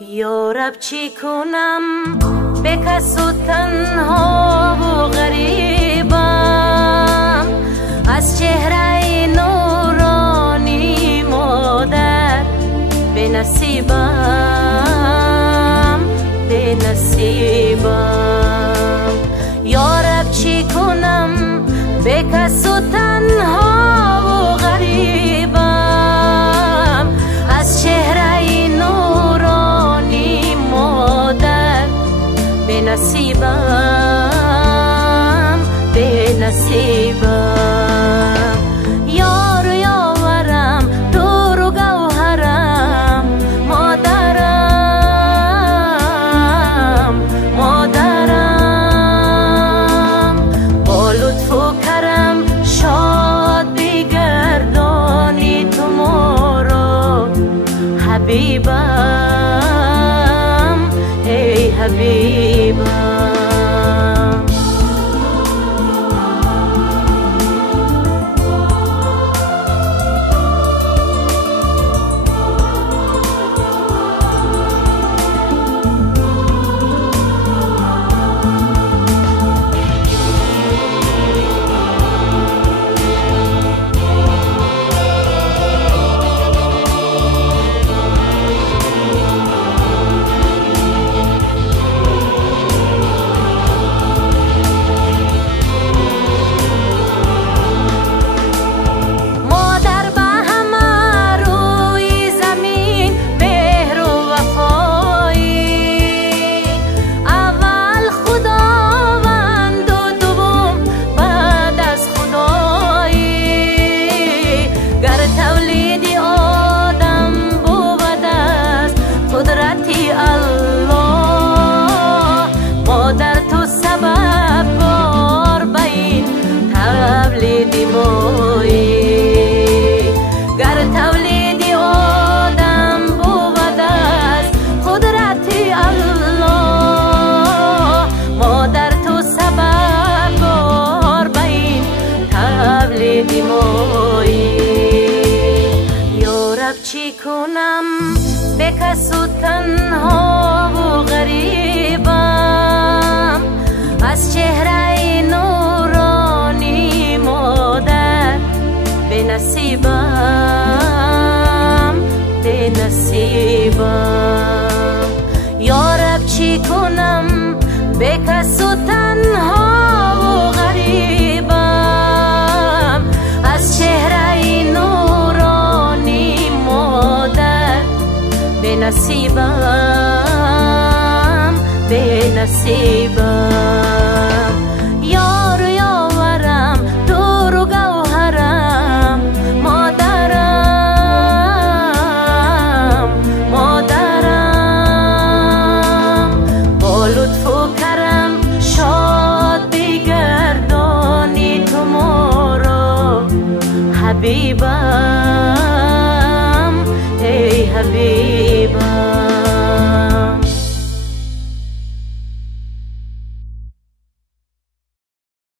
یارب چی کنم به کس و تنها و غریبم، از چهره نورانی مادر به نصیبم به نصیبم. یارب چی کنم به کس و تنها و غریبم، از چهره نورانی مادر به نصیبم به نصیبم. یار و یاورم دور و گوهرم، مادرم مادرم، با لطف و کرم شاد بگردانی تو ما را. حبیبم ای حبیبم. چی کنم به کس و تنها و غریبم، از چهره نورانی مادر به نصیبم به نصیبم. یارب چی کنم به کس و تنها و غریبم، از چهره نورانی مادر به نصیبم به نصیبم. یار و یاورم دور و گوهرم، مادرم مادرم، با لطف و کرم شاد بگردانی تو ما را. حبیبم